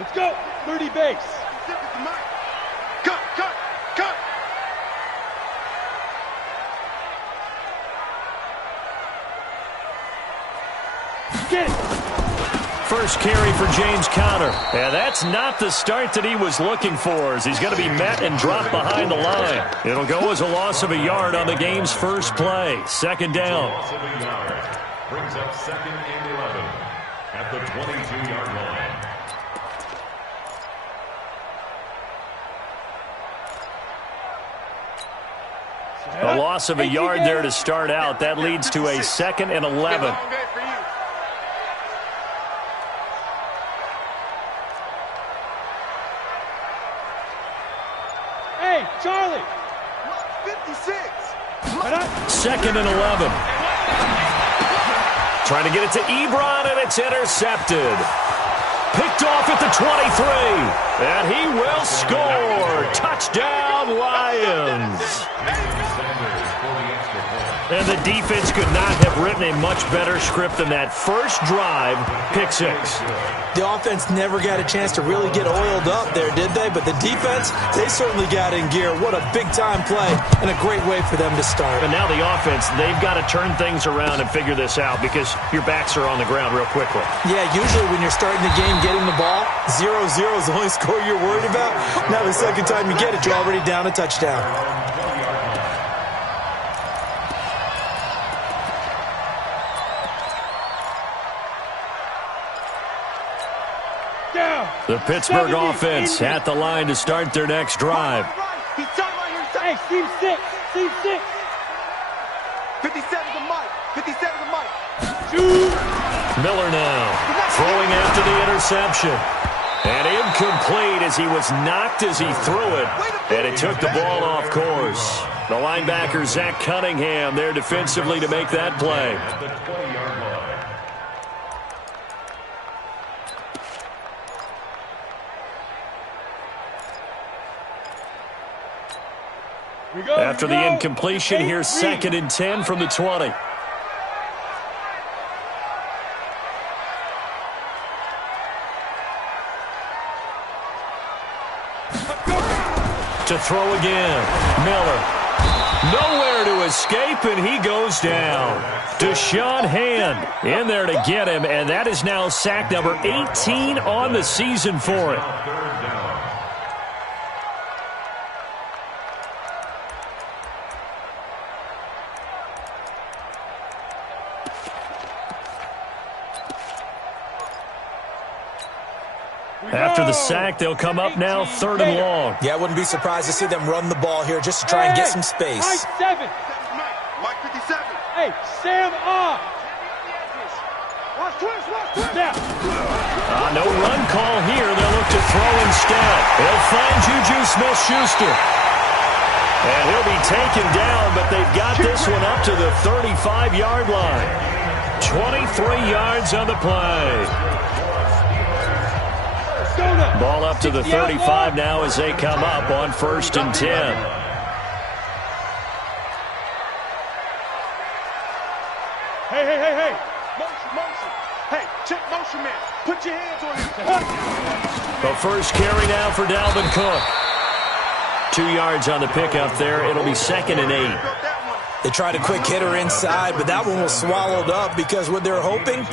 Let's go. 30 base. Cut, cut, cut. Get it. First carry for James Conner. And that's not the start that he was looking for, as he's going to be met and dropped behind the line. It'll go as a loss of a yard on the game's first play. Second down. Loss of a yard. Brings up 2nd and 11 at the 22-yard line. A loss of a yard there to start out. That leads to a 2nd and 11. Hey, Charlie. 56. 2nd and 11. Trying to get it to Ebron, and it's intercepted. Picked off at the 23. And he will score. Touchdown, Lions. And the defense could not have written a much better script than that first drive, pick 6. The offense never got a chance to really get oiled up there, did they? But the defense, they certainly got in gear. What a big-time play and a great way for them to start. And now the offense, they've got to turn things around and figure this out because your backs are on the ground real quickly. Yeah, usually when you're starting the game getting the ball, 0-0 is the only score you're worried about. Now the second time you get it, you're already down a touchdown. The Pittsburgh offense at the line to start their next drive. He's tight right here. Hey, Steve 6. Steve 6. 57's a Mike. 57's a Mike. Miller now throwing after the interception. And incomplete as he was knocked as he threw it. And it took the ball off course. The linebacker, Zach Cunningham, there defensively to make that play. At the 20-yard line. After the incompletion, here's 2nd and 10 from the 20. To throw again. Miller. Nowhere to escape, and he goes down. Deshaun Hand in there to get him, and that is now sack number 18 on the season for him. After the sack, they'll come up now 3rd and long. Yeah, I wouldn't be surprised to see them run the ball here just to try and get some space. Mike 7. Mike 57. Hey, Sam off. Watch twist, now. No run call here. They'll look to throw instead. They'll find Juju Smith-Schuster. And he'll be taken down, but they've got this one up to the 35-yard line. 23 yards on the play. Ball up to the 35 now as they come up on 1st and 10. Hey. Motion. Hey, check motion, man. Put your hands on him. The first carry now for Dalvin Cook. 2 yards on the pickup there. It'll be 2nd and 8. They tried a quick hitter inside, but that one was swallowed up because what they're hoping,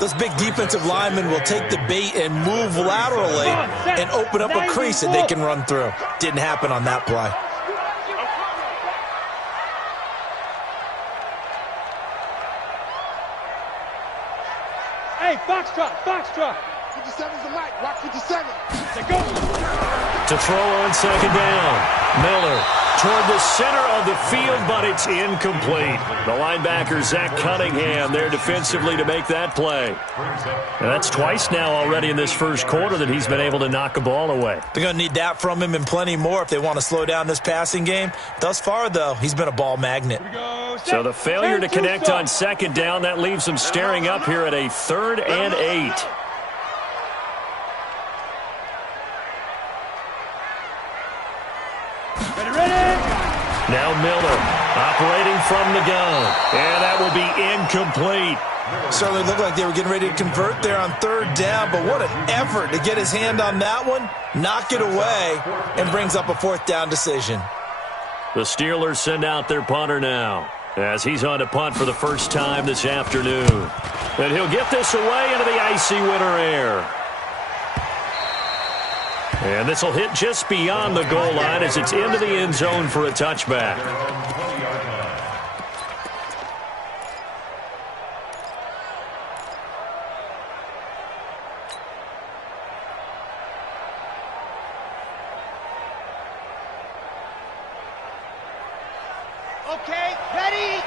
those big defensive linemen will take the bait and move laterally and open up a crease that they can run through. Didn't happen on that play. Hey, Foxtrot. 57's a Mike. Rock 57. They go. To throw on 2nd down. Miller toward the center of the field, but it's incomplete. The linebacker, Zach Cunningham, there defensively to make that play. And that's twice now already in this first quarter that he's been able to knock a ball away. They're going to need that from him and plenty more if they want to slow down this passing game. Thus far, though, he's been a ball magnet. So the failure to connect on 2nd down, that leaves them staring up here at a 3rd and 8. Ready. Now Miller Operating from the gun. And that will be incomplete. Certainly looked like they were getting ready to convert there on third down, but what an effort to get his hand on that one, knock it away, and brings up a fourth down decision. The Steelers send out their punter now, as he's on to punt for the first time this afternoon. And he'll get this away into the icy winter air. And this will hit just beyond the goal line as it's into the end zone for a touchback. Okay, ready?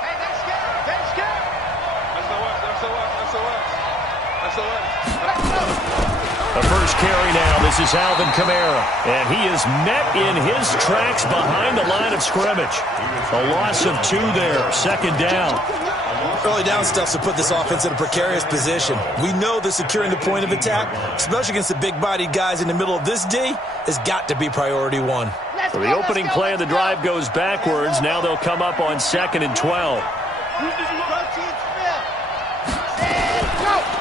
Hey, let's go. Let's go. The first carry now. This is Alvin Kamara. And he is met in his tracks behind the line of scrimmage. A loss of 2 there. Second down. Early down stuff to put this offense in a precarious position. We know that securing the point of attack, especially against the big-bodied guys in the middle of this D, has got to be priority one. So the opening play of the drive goes backwards. Now they'll come up on 2nd and 12.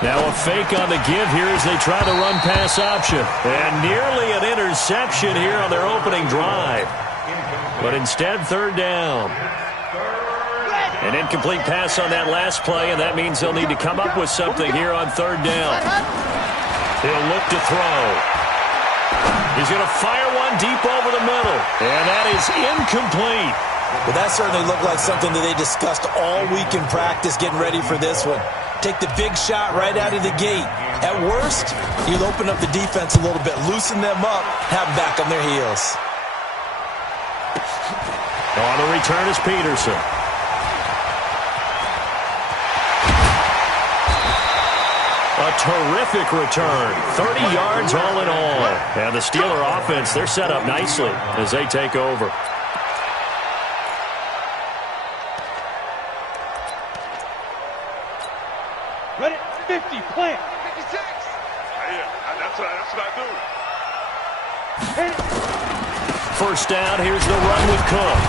Now a fake on the give here as they try the run-pass option. And nearly an interception here on their opening drive. But instead, third down. An incomplete pass on that last play, and that means they'll need to come up with something here on third down. He'll look to throw. He's going to fire one deep over the middle, and that is incomplete. Well, that certainly looked like something that they discussed all week in practice getting ready for this one. Take the big shot right out of the gate. At worst, you'll open up the defense a little bit, loosen them up, have them back on their heels. On the return is Peterson. A terrific return. 30 yards all in all. And the Steeler offense, they're set up nicely as they take over. Ready? 50, plant. 56. Yeah, that's what I do. First down, here's the run with Cook.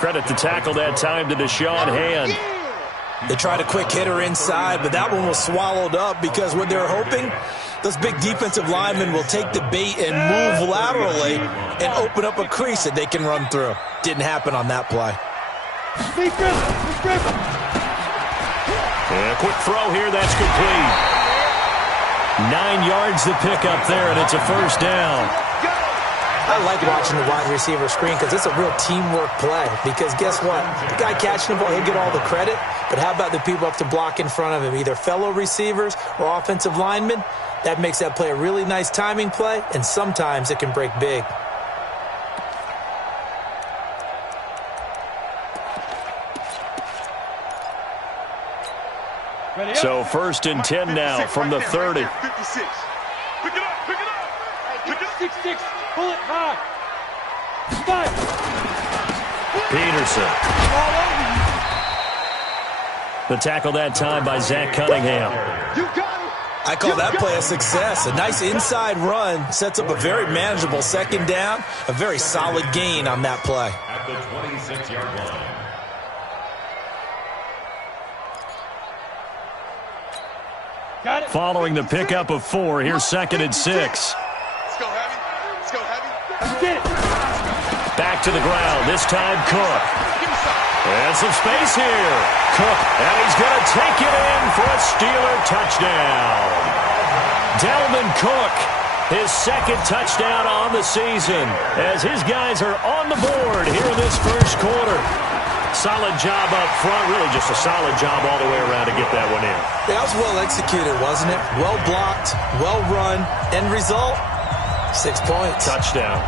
Credit the tackle that time to Deshaun Hand. They tried a quick hitter inside, but that one was swallowed up because what they're hoping, those big defensive linemen will take the bait and move laterally and open up a crease that they can run through. Didn't happen on that play. And a quick throw here, that's complete. 9 yards to pick up there, and it's a first down. I like watching the wide receiver screen because it's a real teamwork play. Because guess what? The guy catching the ball, he'll get all the credit. But how about the people up to block in front of him, either fellow receivers or offensive linemen? That makes that play a really nice timing play, and sometimes it can break big. So 1st and 10 now from the 30. 56. Pick it up, pick it up. Pick it up. 6-6, pull it high. 5. Peterson. The tackle that time by Zach Cunningham. You got it. I call that play a success. A nice inside run sets up a very manageable second down. A very solid gain on that play. At the 26-yard line. Got it. Following the pickup of 4, here's 2nd and 6. Let's go heavy. Let's go heavy. Let's get it. Back to the ground, this time Cook. And some space here. Cook, and he's going to take it in for a Steeler touchdown. Dalvin Cook, his 2nd touchdown on the season, as his guys are on the board here in this first quarter. Solid job up front, really just a solid job all the way around to get that one in. That was well executed, wasn't it? Well blocked, well run. End result, 6 points. Touchdown.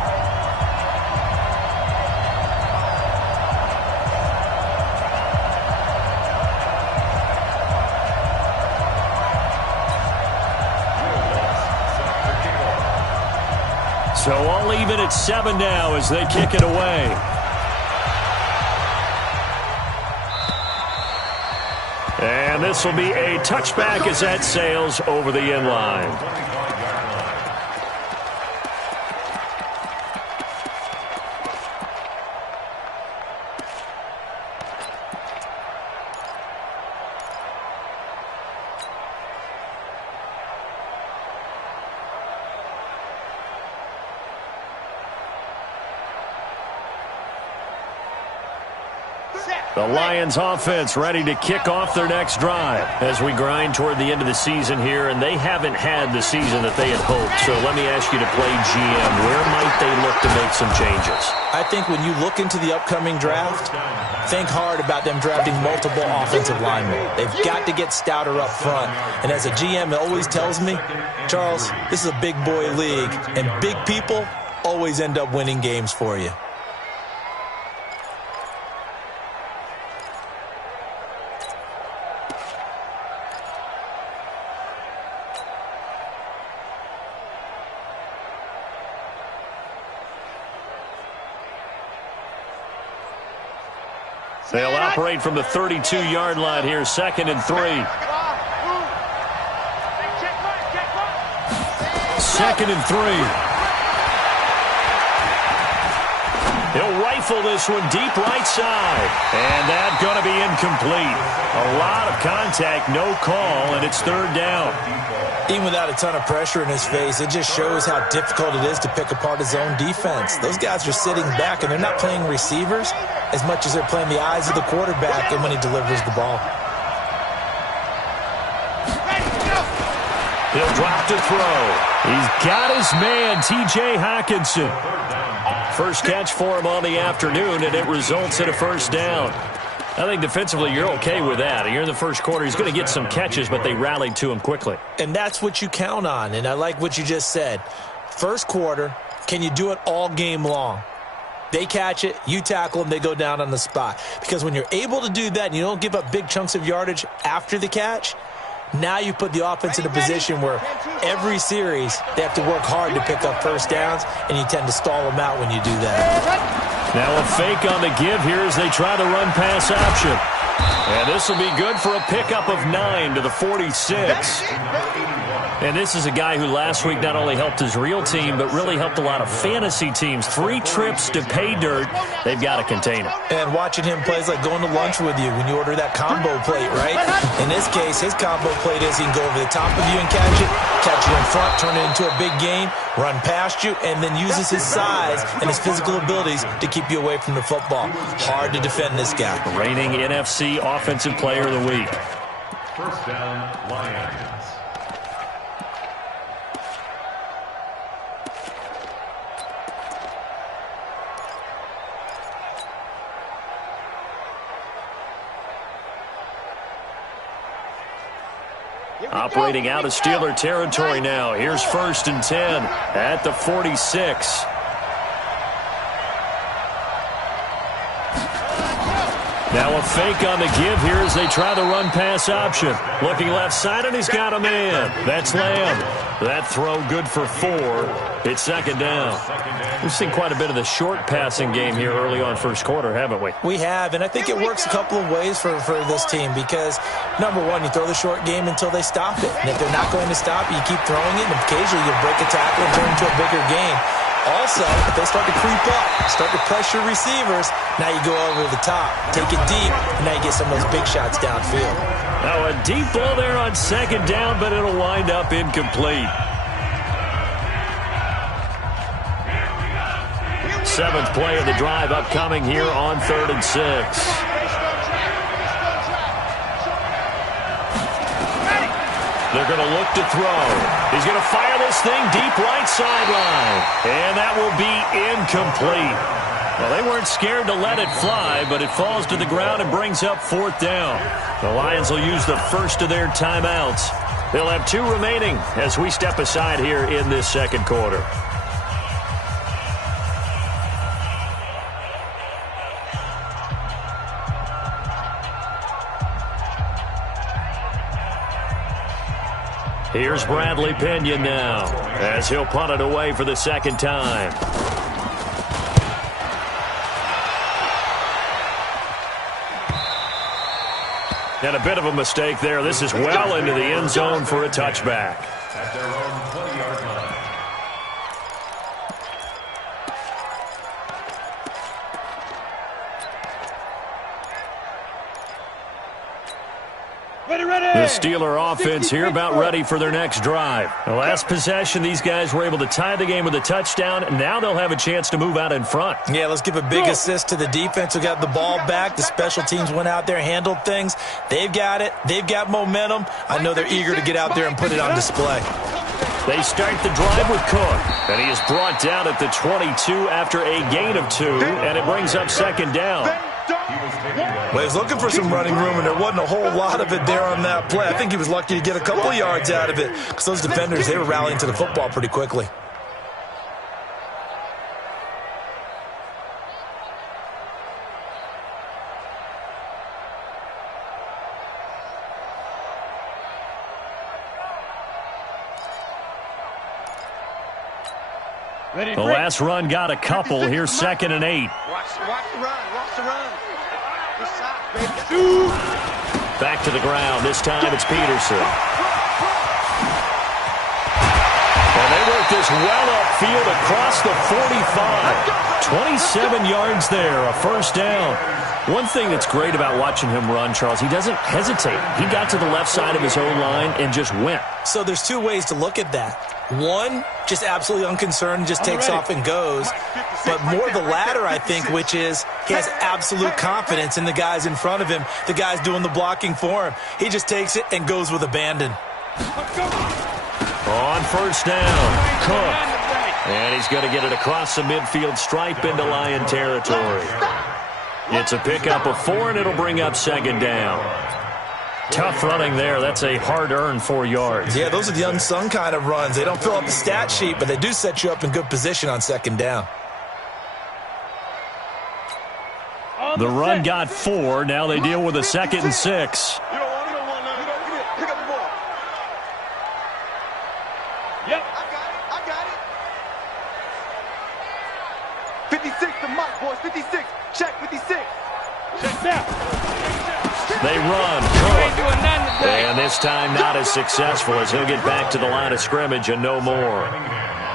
So all even at 7 now as they kick it away. And this will be a touchback as that sails over the end line. The Lions offense ready to kick off their next drive as we grind toward the end of the season here, and they haven't had the season that they had hoped. So let me ask you to play GM. Where might they look to make some changes? I think when you look into the upcoming draft, think hard about them drafting multiple offensive linemen. They've got to get stouter up front. And as a GM, it always tells me, Charles, this is a big boy league, and big people always end up winning games for you. They'll operate from the 32-yard line here, 2nd and 3. 2nd and 3. He'll rifle this one deep right side. And that's going to be incomplete. A lot of contact, no call, and it's 3rd down. Even without a ton of pressure in his face, it just shows how difficult it is to pick apart his own defense. Those guys are sitting back, and they're not playing receivers as much as they're playing the eyes of the quarterback and when he delivers the ball. He'll drop to throw. He's got his man, T.J. Hockenson. First catch for him on the afternoon, and it results in a 1st down. I think defensively you're okay with that. You're in the first quarter. He's going to get some catches, but they rallied to him quickly. And that's what you count on, and I like what you just said. First quarter, can you do it all game long? They catch it, you tackle them, they go down on the spot. Because when you're able to do that and you don't give up big chunks of yardage after the catch, now you put the offense in a position where every series they have to work hard to pick up 1st downs, and you tend to stall them out when you do that. Now a fake on the give here as they try the run-pass option. And this will be good for a pickup of 9 to the 46. And this is a guy who last week not only helped his real team, but really helped a lot of fantasy teams. 3 trips to pay dirt. They've got to contain him. And watching him play is like going to lunch with you when you order that combo plate, right? In this case, his combo plate is he can go over the top of you and catch it in front, turn it into a big gain, run past you, and then uses his size and his physical abilities to keep you away from the football. Hard to defend this guy. Reigning NFC Offensive Player of the Week. 1st down, Lions. Operating out of Steeler territory now. Here's 1st and 10 at the 46. Now a fake on the give here as they try the run-pass option. Looking left side, and he's got a man. That's Lamb. That throw good for 4. It's 2nd down. We've seen quite a bit of the short passing game here early on first quarter, haven't we? We have, and I think it works a couple of ways for this team because, number one, you throw the short game until they stop it. And if they're not going to stop it, you keep throwing it, and occasionally you'll break a tackle and turn into a bigger game. Also, if they start to creep up, start to pressure receivers, now you go over the top, take it deep, and now you get some of those big shots downfield. Now a deep ball there on 2nd down, but it'll wind up incomplete. 7th play of the drive upcoming here on 3rd and 6. They're going to look to throw. He's going to fire this thing deep right sideline. And that will be incomplete. Well, they weren't scared to let it fly, but it falls to the ground and brings up 4th down. The Lions will use the first of their timeouts. They'll have 2 remaining as we step aside here in this 2nd quarter. Here's Bradley Pinion now as he'll punt it away for the 2nd time. And a bit of a mistake there. This is well into the end zone for a touchback. At their own 20-yard line. The Steeler offense here about ready for their next drive. The last possession, these guys were able to tie the game with a touchdown. Now they'll have a chance to move out in front. Yeah, let's give a big assist to the defense who got the ball back. The special teams went out there, handled things. They've got it. They've got momentum. I know they're eager to get out there and put it on display. They start the drive with Cook, and he is brought down at the 22 after a gain of 2, and it brings up second down. Well, he was looking for some running room, and there wasn't a whole lot of it there on that play. I think he was lucky to get a couple of yards out of it because those defenders, they were rallying to the football pretty quickly. The last run got a couple. Here's 2nd and 8. Watch the run. Watch the run. This side, baby. Back to the ground. This time it's Peterson. And they work this well upfield across the 45. 27 yards there, a first down. One thing that's great about watching him run, Charles, he doesn't hesitate. He got to the left side of his own line and just went. So there's two ways to look at that. One, just absolutely unconcerned, just takes off and goes. But more the latter, I think, which is he has absolute confidence in the guys in front of him, the guys doing the blocking for him. He just takes it and goes with abandon. On first down, Cook. And he's going to get it across the midfield stripe into Lion territory. It's a pickup of 4, and it'll bring up second down. Tough running there. That's a hard-earned 4 yards. Yeah, those are the unsung kind of runs. They don't fill up the stat sheet, but they do set you up in good position on second down. The run got 4. Now they deal with a 2nd and 6. You don't want it. Pick up the ball. Yep. I got it. 56 to Mike, boys. 56. Check 56. Check down. They run. Cook. And this time not as successful as he'll get back to the line of scrimmage and no more.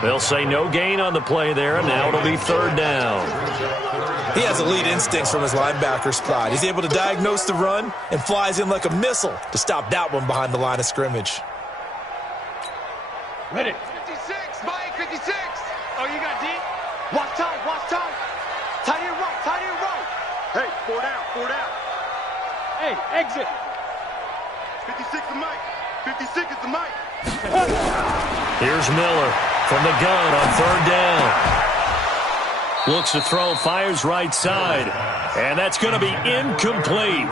They'll say no gain on the play there, and now it'll be 3rd down. He has elite instincts from his linebacker spot. He's able to diagnose the run and flies in like a missile to stop that one behind the line of scrimmage. Ready. 56, Mike, 56. Oh, you got deep? Watch tight. Tight end right. Hey, 4 down. Hey, exit. 56 to Mike. 56 is the Mike. Here's Miller from the gun on 3rd down. Looks to throw, fires right side. And that's going to be incomplete.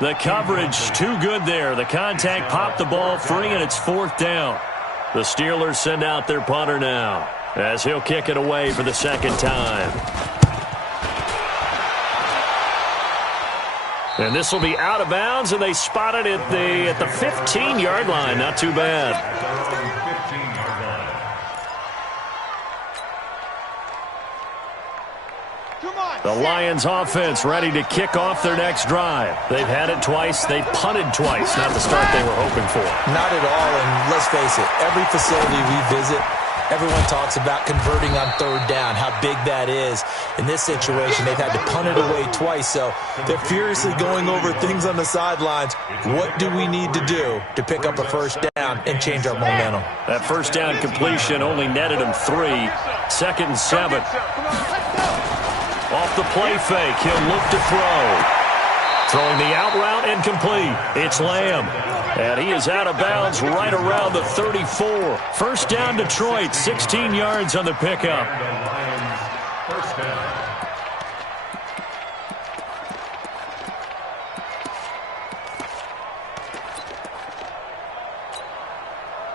The coverage too good there. The contact popped the ball free, and it's 4th down. The Steelers send out their punter now as he'll kick it away for the 2nd time. And this will be out of bounds, and they spot it at the 15-yard line. Not too bad. The Lions offense ready to kick off their next drive. They've had it twice. They've punted twice. Not the start they were hoping for. Not at all, and let's face it, every facility we visit, everyone talks about converting on 3rd down, how big that is. In this situation, they've had to punt it away twice, so they're furiously going over things on the sidelines. What do we need to do to pick up a 1st down and change our momentum? That 1st down completion only netted him 3. 2nd and 7. Off the play fake, he'll look to throw. Throwing the out route incomplete. It's Lamb. And he is out of bounds right around the 34. 1st down Detroit, 16 yards on the pickup. First down.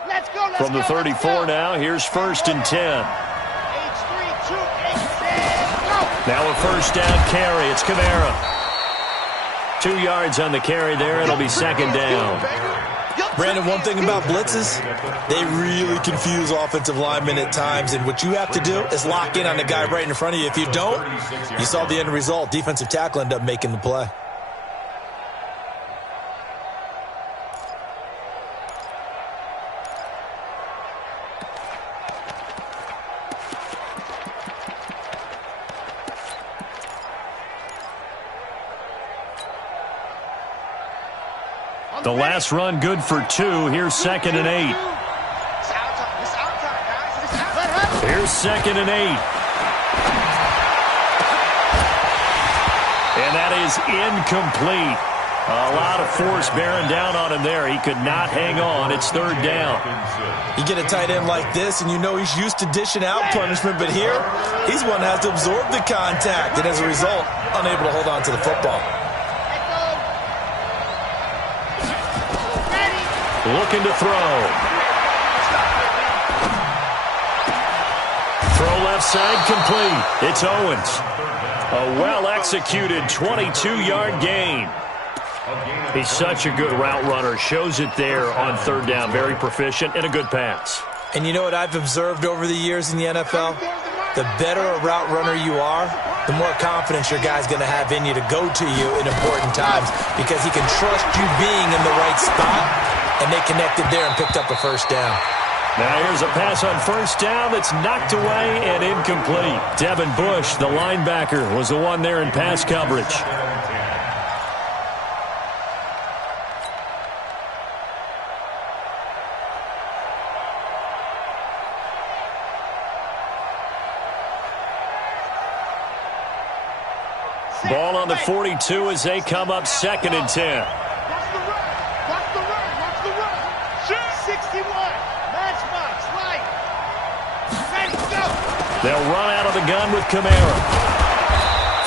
Let's go. From the 34 now, here's 1st and 10. Now a 1st down carry. It's Kamara. 2 yards on the carry there. It'll be 2nd down. Brandon, one thing about blitzes, they really confuse offensive linemen at times, and what you have to do is lock in on the guy right in front of you. If you don't, you saw the end result. Defensive tackle ended up making the play. The last run good for 2. Here's 2nd and 8. Here's 2nd and 8. And that is incomplete. A lot of force bearing down on him there. He could not hang on. It's 3rd down. You get a tight end like this, and you know he's used to dishing out punishment, but here, he's one that has to absorb the contact, and as a result, unable to hold on to the football. Looking to throw. Throw left side complete. It's Owens. A well-executed 22-yard gain. He's such a good route runner. Shows it there on 3rd down. Very proficient and a good pass. And you know what I've observed over the years in the NFL? The better a route runner you are, the more confidence your guy's going to have in you to go to you in important times because he can trust you being in the right spot, and they connected there and picked up a 1st down. Now here's a pass on 1st down that's knocked away and incomplete. Devin Bush, the linebacker, was the one there in pass coverage. Ball on the 42 as they come up 2nd and 10. Watch the run. Watch the run. Watch the run. Shoot. 61. Matchbox. Right. Ready. Go. They'll run out of the gun with Kamara.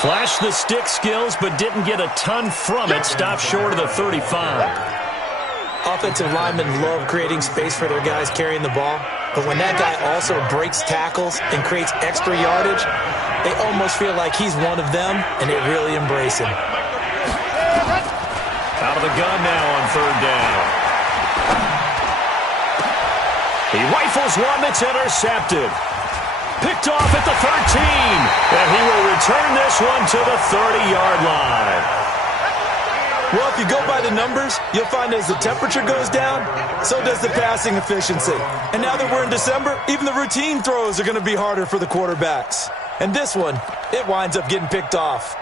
Flashed the stick skills, but didn't get a ton from it. Stopped short of the 35. Offensive linemen love creating space for their guys carrying the ball, but when that guy also breaks tackles and creates extra yardage, they almost feel like he's one of them, and they really embrace him. Out of the gun now on 3rd down. He rifles one that's intercepted. Picked off at the 13, and he will return this one to the 30-yard line. Well, if you go by the numbers, you'll find as the temperature goes down, so does the passing efficiency. And now that we're in December, even the routine throws are going to be harder for the quarterbacks. And this one, it winds up getting picked off.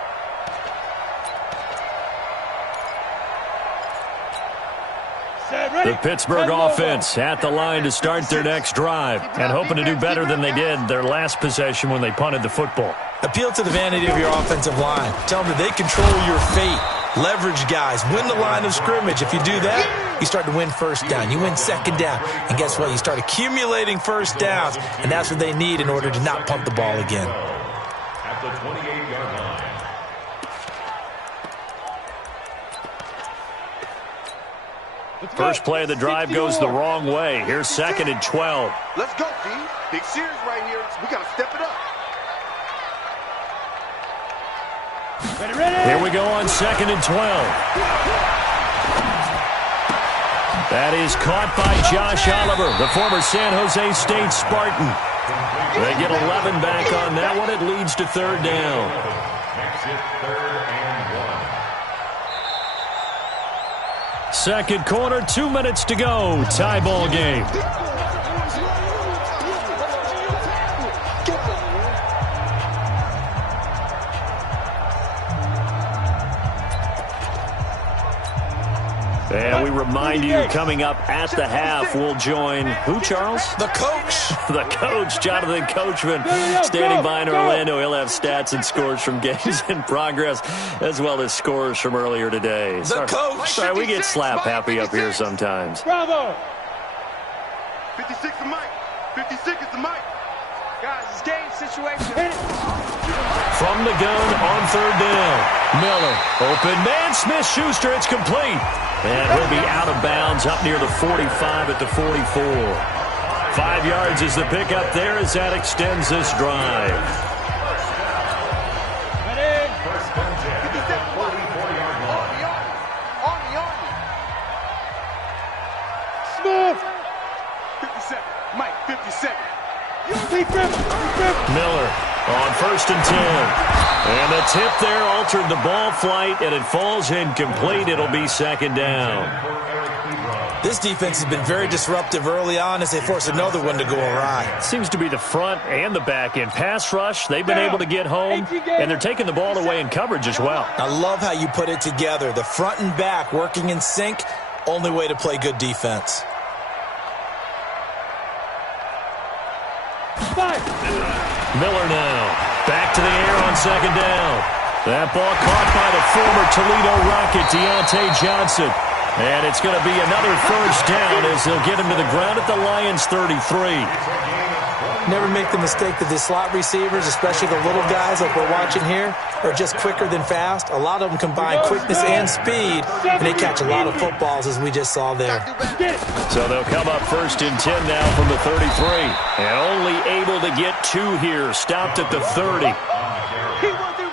The Pittsburgh offense at the line to start their next drive and hoping to do better than they did their last possession when they punted the football. Appeal to the vanity of your offensive line. Tell them that they control your fate. Leverage guys. Win the line of scrimmage. If you do that, you start to win 1st down. You win 2nd down. And guess what? You start accumulating 1st downs, and that's what they need in order to not punt the ball again. At the 28-yard line. First play of the drive goes the wrong way. Here's 2nd and 12. Let's go, D. Big series right here. We got to step it up. Here we go on 2nd and 12. That is caught by Josh Oliver, the former San Jose State Spartan. They get 11 back on that one. It leads to 3rd down. Makes it 3rd and 1. Second quarter, 2 minutes to go. Tie ball game. And we remind you, coming up at the half, we'll join who, Charles? The coach. The coach, Jonathan Coachman, standing by in Orlando. He'll have stats and scores from games in progress, as well as scores from earlier today. The coach. Sorry, we get slap happy up here sometimes. Bravo. 56 is Mike. 56 is the Mike. Guys, it's game situation. From the gun on 3rd down. Miller, open man, Smith-Schuster, it's complete. And he'll be out of bounds up near the 45 at the 44. 5 yards is the pickup there as that extends this drive. First and 10 at the 44-yard line. Smith. 57. Mike, 57. Miller on 1st and 10. And the tip there altered the ball flight, and it falls incomplete. It'll be 2nd down. This defense has been very disruptive early on as they force another one to go awry. Seems to be the front and the back end. Pass rush, they've been able to get home, and they're taking the ball away in coverage as well. I love how you put it together. The front and back working in sync, Only way to play good defense. Miller now. Back to the air on second down. That ball caught by the former Toledo Rocket, Deontay Johnson. And it's going to be another first down as they'll get him to the ground at the Lions' 33. Never make the mistake that the slot receivers, especially the little guys like we're watching here, are just quicker than fast. A lot of them combine quickness and speed, and they catch a lot of footballs, as we just saw there. So they'll come up first and 10 now from the 33. And only able to get 2 here. Stopped at the 30.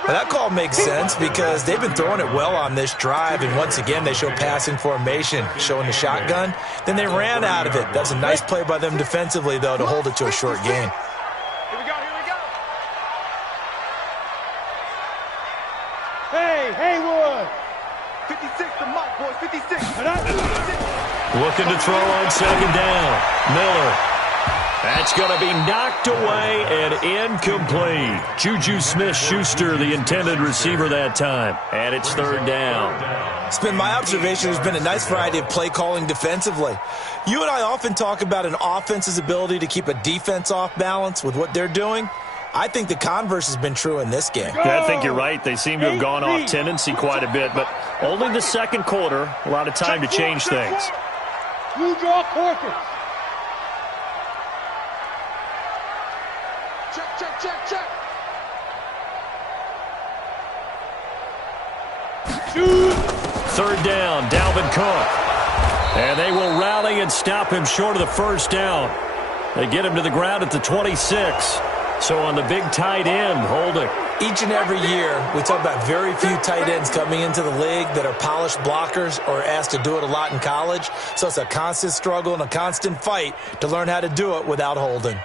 Well, that call makes sense because they've been throwing it well on this drive, and once again they show passing formation, showing the shotgun. Then they ran out of it. That's a nice play by them defensively, though, to hold it to a short gain. Here we go, here we go. Hey, Haywood. 56 to Mike, boys, 56. Looking to throw on second down. Miller. That's going to be knocked away and incomplete. Juju Smith-Schuster, the intended receiver that time. And it's third down. It's been my observation there's been a nice variety of play calling defensively. You and I often talk about an offense's ability to keep a defense off balance with what they're doing. I think the converse has been true in this game. Yeah, I think you're right. They seem to have gone off tendency quite a bit, but only the second quarter. A lot of time to change things. You draw quarters. Check. Third down, Dalvin Cook. And they will rally and stop him short of the first down. They get him to the ground at the 26. So on the big tight end, holding. Each and every year, we talk about very few tight ends coming into the league that are polished blockers or asked to do it a lot in college. So it's a constant struggle and a constant fight to learn how to do it without holding.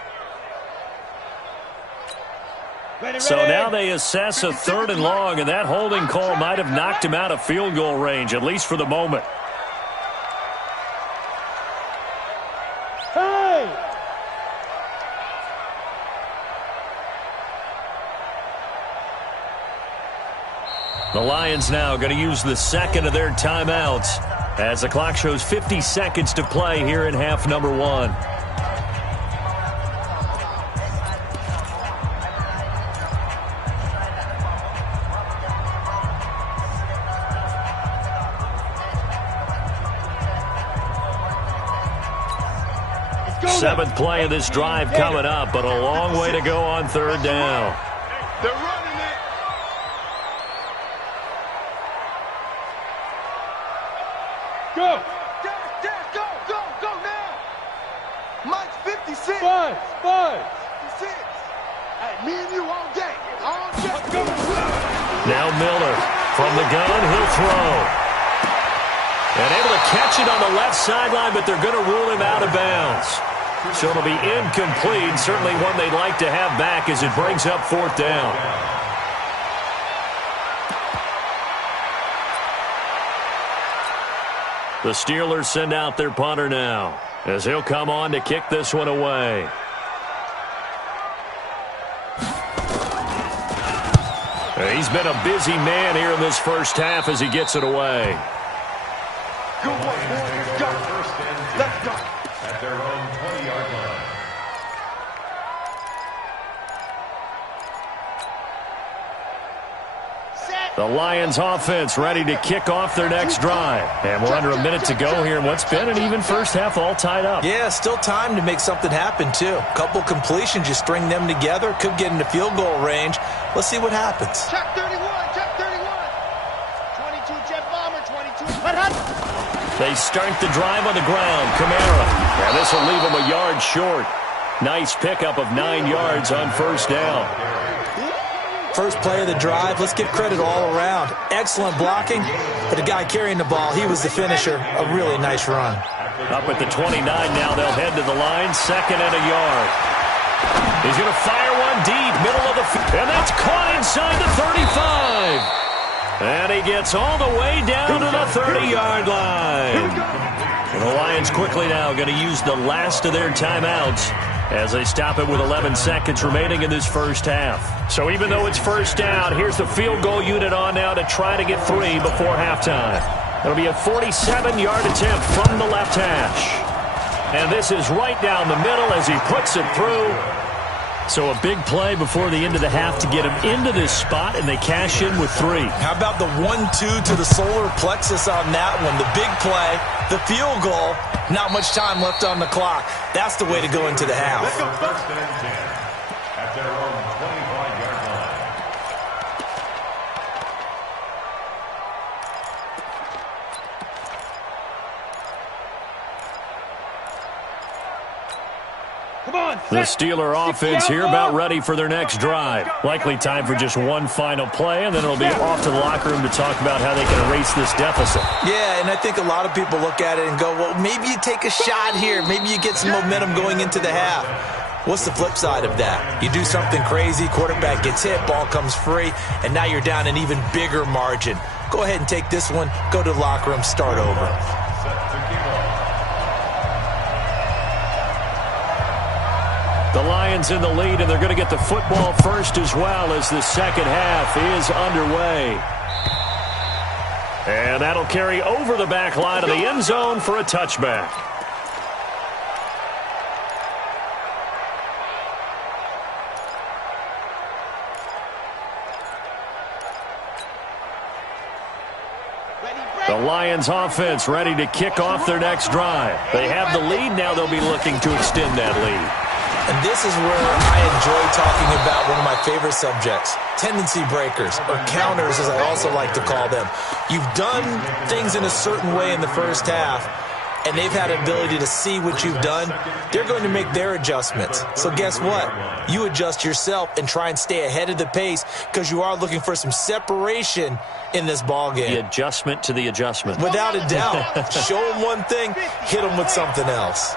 So now they assess a third and long, and that holding call might have knocked him out of field goal range, at least for the moment. Hey! The Lions now going to use the second of their timeouts as the clock shows 50 seconds to play here in half number 1. Seventh play of this drive coming up, but a long way to go on third down. They're running it. Go. Go now. Mike's 56. Five. 56. Hey, me and you all day. Let's go. Now Miller from the gun, he'll throw. And able to catch it on the left sideline, but they're going to rule him out of bounds. So it'll be incomplete, certainly one they'd like to have back as it brings up fourth down. The Steelers send out their punter now as he'll come on to kick this one away. He's been a busy man here in this first half as he gets it away. Good one, boys. Let's go. Let's go. At their own 20-yard line. The Lions offense ready to kick off their next drive. And we're under a minute to go here in what's been an even first half, all tied up. Yeah, still time to make something happen, too. A couple completions, you string them together, could get into field goal range. Let's see what happens. Check 31. 22 jet bomber, 22. They start the drive on the ground. Kamara. And this will leave them a yard short. Nice pickup of 9 yards on first down. First play of the drive, let's give credit all around. Excellent blocking, but the guy carrying the ball, he was the finisher. A really nice run. Up at the 29 now, they'll head to the line. Second and a yard. He's going to fire one deep, middle of the field. And that's caught inside the 35. And he gets all the way down to the 30-yard line. And the Lions quickly now going to use the last of their timeouts as they stop it with 11 seconds remaining in this first half. So even though it's first down, here's the field goal unit on now to try to get 3 before halftime. It'll be a 47-yard attempt from the left hash. And this is right down the middle as he puts it through. So a big play before the end of the half to get him into this spot, and they cash in with 3. How about the 1-2 to the solar plexus on that one? The big play, the field goal, not much time left on the clock. That's the way to go into the half. First and 10 at their own 25-yard line. The Steeler offense here about ready for their next drive. Likely time for just one final play, and then it'll be off to the locker room to talk about how they can erase this deficit. Yeah, and I think a lot of people look at it and go, well, maybe you take a shot here. Maybe you get some momentum going into the half. What's the flip side of that? You do something crazy, quarterback gets hit, ball comes free, and now you're down an even bigger margin. Go ahead and take this one, go to the locker room, start over. The Lions in the lead, and they're going to get the football first as well as the second half is underway. And that'll carry over the back line of the end zone for a touchback. The Lions offense ready to kick off their next drive. They have the lead. Now they'll be looking to extend that lead. And this is where I enjoy talking about one of my favorite subjects, tendency breakers, or counters as I also like to call them. You've done things in a certain way in the first half, and they've had an ability to see what you've done. They're going to make their adjustments. So guess what? You adjust yourself and try and stay ahead of the pace because you are looking for some separation in this ballgame. The adjustment to the adjustment. Without a doubt. Show them one thing, hit them with something else.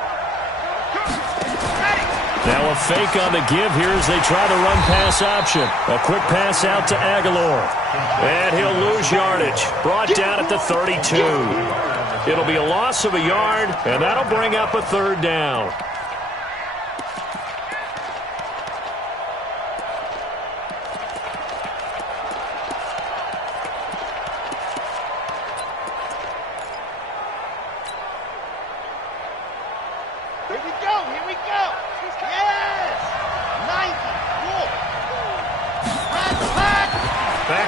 Now a fake on the give here as they try the run-pass option. A quick pass out to Aguilar. And he'll lose yardage. Brought down at the 32. It'll be a loss of a yard, and that'll bring up a third down.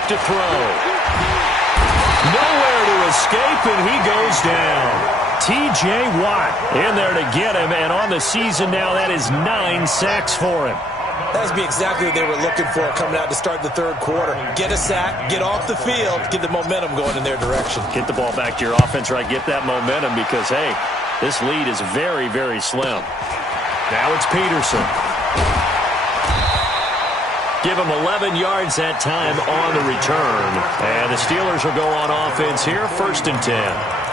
To throw. Nowhere to escape, and he goes down. T.J. Watt in there to get him, and on the season now, that is 9 sacks for him. That would be exactly what they were looking for coming out to start the third quarter. Get a sack, get off the field, get the momentum going in their direction. Get the ball back to your offense, right? Get that momentum because, hey, this lead is very, very slim. Now it's Peterson. Give him 11 yards that time on the return. And the Steelers will go on offense here, 1st and 10.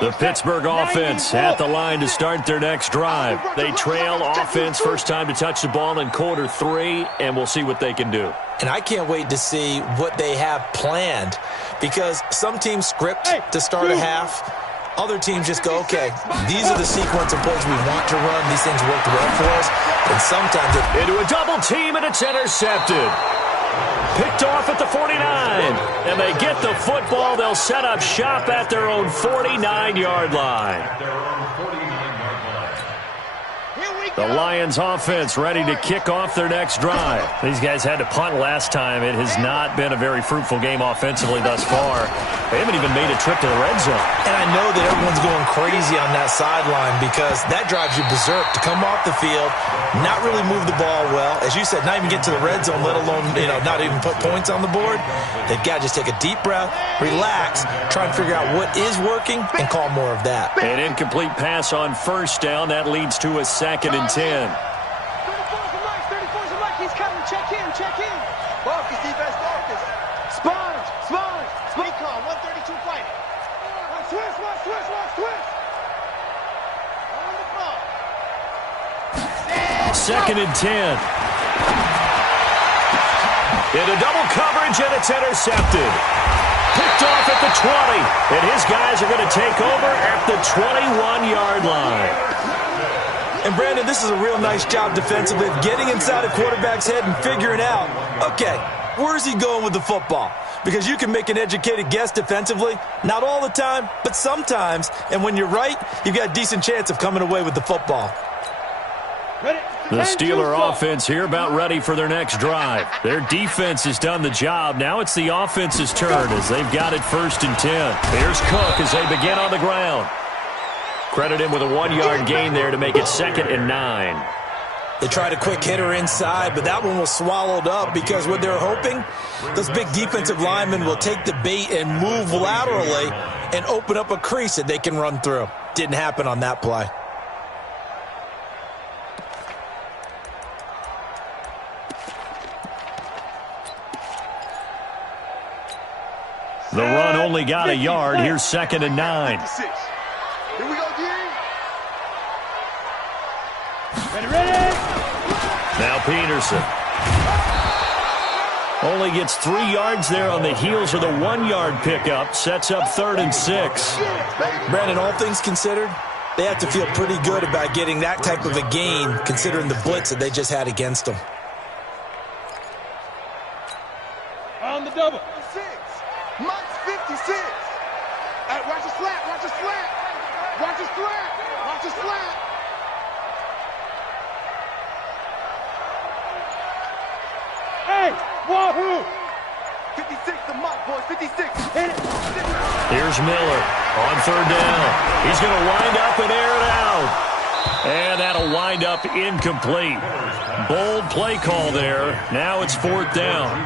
The Pittsburgh offense at the line to start their next drive. They trail offense, first time to touch the ball in quarter 3, and we'll see what they can do. And I can't wait to see what they have planned because some teams script to start a half. Other teams just go, okay, these are the sequence of plays we want to run. These things worked well for us. And sometimes into a double team, and it's intercepted. Picked off at the 49, and they get the football. They'll set up shop at their own 49-yard line. The Lions offense ready to kick off their next drive. These guys had to punt last time. It has not been a very fruitful game offensively thus far. They haven't even made a trip to the red zone. And I know that everyone's going crazy on that sideline because that drives you berserk to come off the field, not really move the ball well. As you said, not even get to the red zone, let alone, not even put points on the board. They've got to just take a deep breath, relax, try and figure out what is working, and call more of that. An incomplete pass on first down. That leads to a 2nd and 10. 34's a Mike. He's coming. Check in. Focus, defense, focus. Sponge. Recon, 132 fighting. Watch twist. On the front. 2nd and 10. Into double coverage, and it's intercepted. Picked off at the 20, and his guys are going to take over at the 21-yard line. And, Brandon, this is a real nice job defensively of getting inside a quarterback's head and figuring out, okay, where's he going with the football? Because you can make an educated guess defensively, not all the time, but sometimes. And when you're right, you've got a decent chance of coming away with the football. The Steeler offense here about ready for their next drive. Their defense has done the job. Now it's the offense's turn as they've got it 1st and 10. Here's Cook as they begin on the ground. Credit him with a 1-yard gain there to make it 2nd and 9. They tried a quick hitter inside, but that one was swallowed up because what they're hoping, those big defensive linemen will take the bait and move laterally and open up a crease that they can run through. Didn't happen on that play. The run only got a yard. Here's 2nd and 9. Here we go, D. Ready. Now Peterson. Only gets 3 yards there on the heels of the 1-yard pickup. Sets up 3rd and 6. Brandon, all things considered, they have to feel pretty good about getting that type of a gain considering the blitz that they just had against them. On the double. 6. Mike's 56. Watch the slat. Watch the slat. Watch the slat. Watch the slat. Hey, wahoo! 56 to Mike, boys. 56. Hit it. Here's Miller on 3rd down. He's going to wind up and air it out. And that'll wind up incomplete. Bold play call there. Now it's 4th down.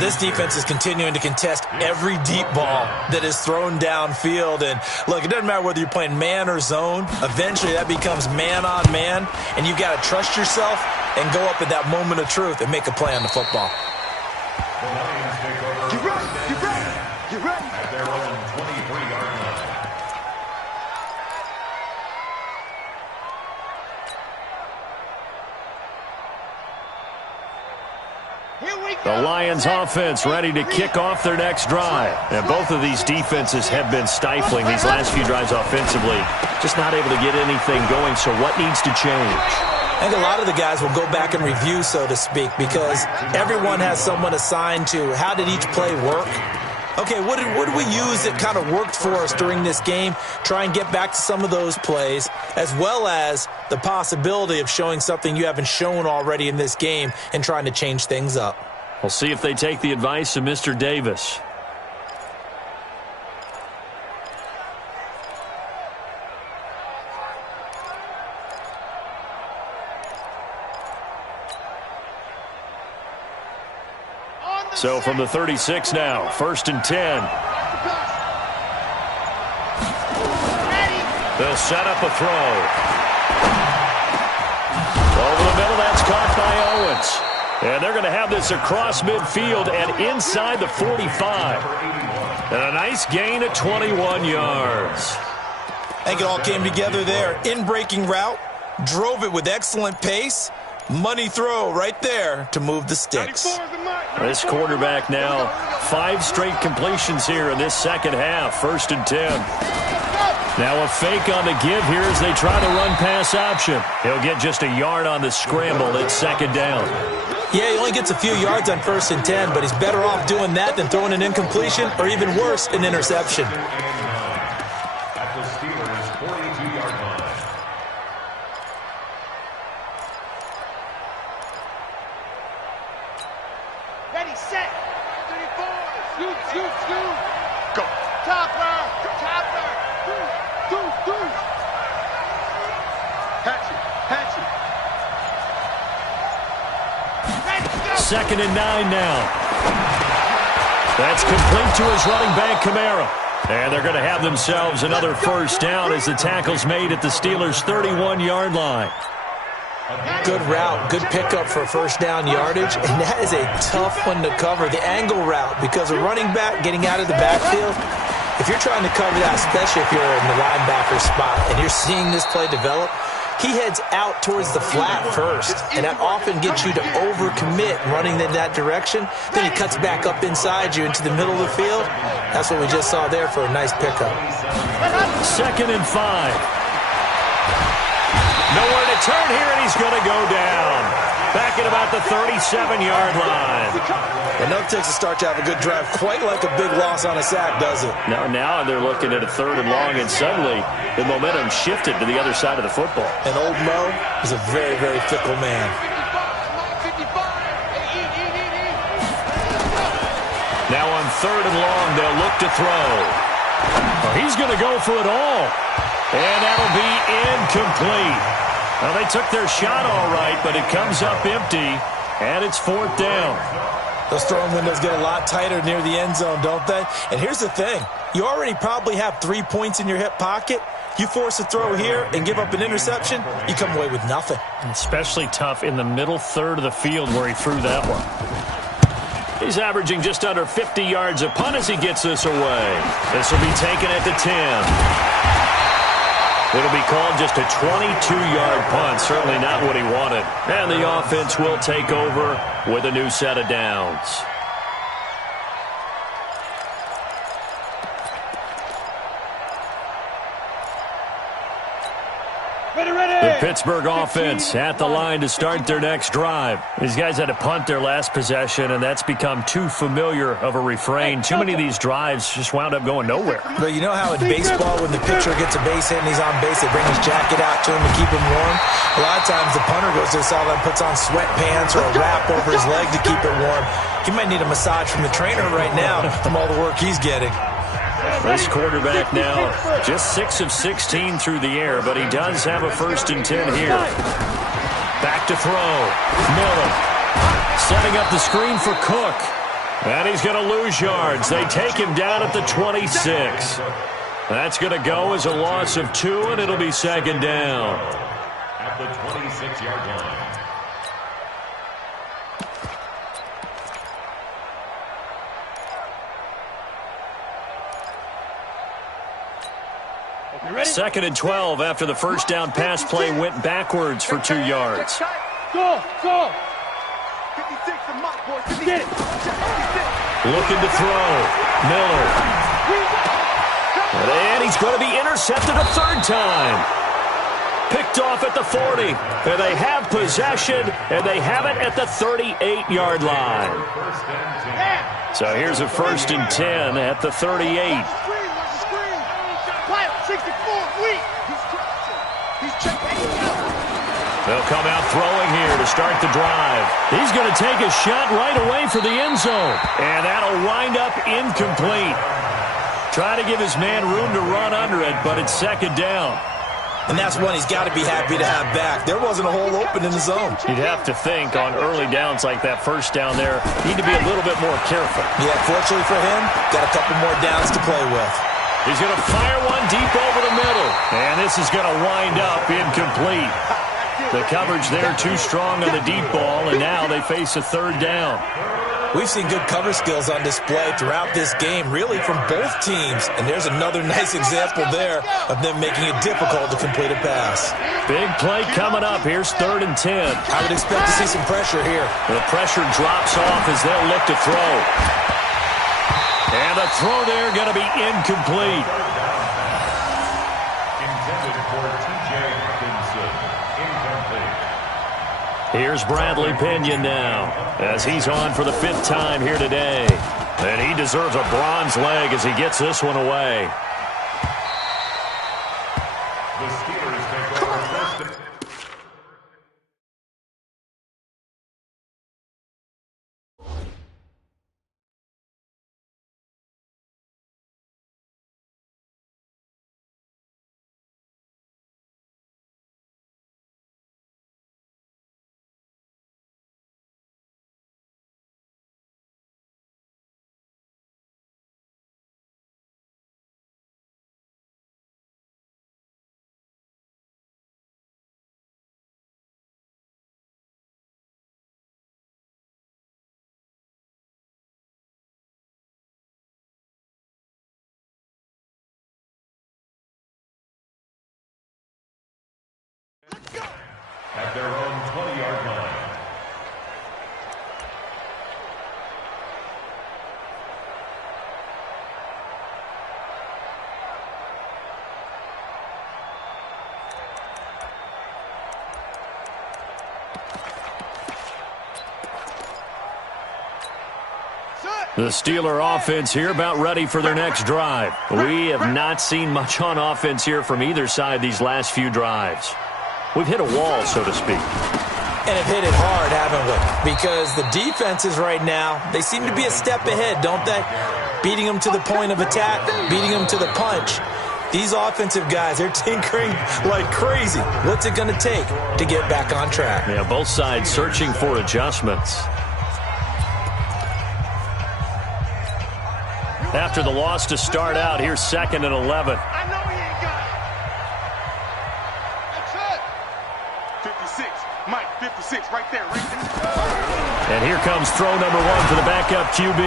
This defense is continuing to contest every deep ball that is thrown downfield. And, look, it doesn't matter whether you're playing man or zone. Eventually that becomes man on man, and you've got to trust yourself and go up at that moment of truth and make a play on the football. Get ready. Get ready. Get ready. At their own 23-yard line. The Lions offense ready to kick off their next drive. And both of these defenses have been stifling these last few drives offensively. Just not able to get anything going, so what needs to change? I think a lot of the guys will go back and review, so to speak, because everyone has someone assigned to how did each play work. Okay, what did we use that kind of worked for us during this game? Try and get back to some of those plays, as well as the possibility of showing something you haven't shown already in this game and trying to change things up. We'll see if they take the advice of Mr. Davis. So from the 36 now, 1st and 10. They'll set up a throw. Over the middle, that's caught by Owens. And they're going to have this across midfield and inside the 45. And a nice gain of 21 yards. I think it all came together there. In-breaking route, drove it with excellent pace. Money throw right there to move the sticks. This quarterback now, 5 straight completions here in this second half. 1st and 10. Now a fake on the give here as they try to run pass option. He'll get just a yard on the scramble at 2nd down. Yeah, he only gets a few yards on 1st and 10, but he's better off doing that than throwing an incompletion or even worse, an interception. At the Steelers' 42-yard line. Ready, set. 34. Shoot, shoot, shoot. Go. Topper. Topper. Deuce. Hatchet. 2nd and 9 now. That's complete to his running back, Kamara. And they're going to have themselves another 1st down as the tackle's made at the Steelers' 31-yard line. Good route, good pickup for 1st down yardage, and that is a tough one to cover, the angle route, because a running back getting out of the backfield, if you're trying to cover that, especially if you're in the linebacker spot and you're seeing this play develop, he heads out towards the flat first, and that often gets you to overcommit running in that direction. Then he cuts back up inside you into the middle of the field. That's what we just saw there for a nice pickup. 2nd and 5. Nowhere to a turn here, and he's going to go down. Back at about the 37-yard line. And no takes a start to have a good drive, quite like a big loss on a sack, does it? Now they're looking at a 3rd and long, and suddenly the momentum shifted to the other side of the football. And old Mo is a very, very fickle man. Now on 3rd and long, they'll look to throw. Well, he's going to go for it all. And that'll be incomplete. Well, they took their shot all right, but it comes up empty, and it's 4th down. Those throwing windows get a lot tighter near the end zone, don't they? And here's the thing. You already probably have 3 points in your hip pocket. You force a throw here and give up an interception, you come away with nothing. Especially tough in the middle third of the field where he threw that one. He's averaging just under 50 yards a punt as he gets this away. This will be taken at the 10. It'll be called just a 22-yard punt. Certainly not what he wanted. And the offense will take over with a new set of downs. The Pittsburgh offense at the line to start their next drive. These guys had to punt their last possession, and that's become too familiar of a refrain. Too many of these drives just wound up going nowhere. But you know how in baseball, when the pitcher gets a base hit and he's on base, they bring his jacket out to him to keep him warm? A lot of times the punter goes to the sideline, puts on sweatpants or a wrap over his leg to keep it warm. He might need a massage from the trainer right now from all the work he's getting. This quarterback now just 6 of 16 through the air, but he does have a 1st and 10 here. Back to throw. Miller setting up the screen for Cook. And he's going to lose yards. They take him down at the 26. That's going to go as a loss of 2, and it'll be 2nd down. At the 26-yard line. Second and 12 after the first down pass play went backwards for 2 yards. Go! Looking to throw. Miller. And he's going to be intercepted a 3rd time. Picked off at the 40. And they have possession, and they have it at the 38-yard line. So here's a 1st and 10 at the 38. They'll come out throwing here to start the drive. He's going to take a shot right away for the end zone. And that'll wind up incomplete. Try to give his man room to run under it, but it's 2nd down. And that's one he's got to be happy to have back. There wasn't a hole open in the zone. You'd have to think on early downs like that 1st down there, need to be a little bit more careful. Yeah, fortunately for him, got a couple more downs to play with. He's going to fire one deep over the middle. And this is going to wind up incomplete. The coverage there too strong on the deep ball, and now they face a 3rd down. We've seen good cover skills on display throughout this game, really from both teams. And there's another nice example there of them making it difficult to complete a pass. Big play coming up. Here's 3rd and 10. I would expect to see some pressure here. The pressure drops off as they'll look to throw. And the throw there going to be incomplete. Intended for T.J. Hawkinson. Incomplete. Here's Bradley Pinion now as he's on for the 5th time here today. And he deserves a bronze leg as he gets this one away. The Steelers take over 1st and The Steeler offense here about ready for their next drive. We have not seen much on offense here from either side these last few drives. We've hit a wall, so to speak. And have hit it hard, haven't we? Because the defenses right now, they seem to be a step ahead, don't they? Beating them to the point of attack, beating them to the punch. These offensive guys, they're tinkering like crazy. What's it going to take to get back on track? Yeah, both sides searching for adjustments. After the loss to start out, here's 2nd and 11. I know he ain't got it. That's it. 56. Mike, 56, right there, right there. And here comes throw number 1 for the backup QB.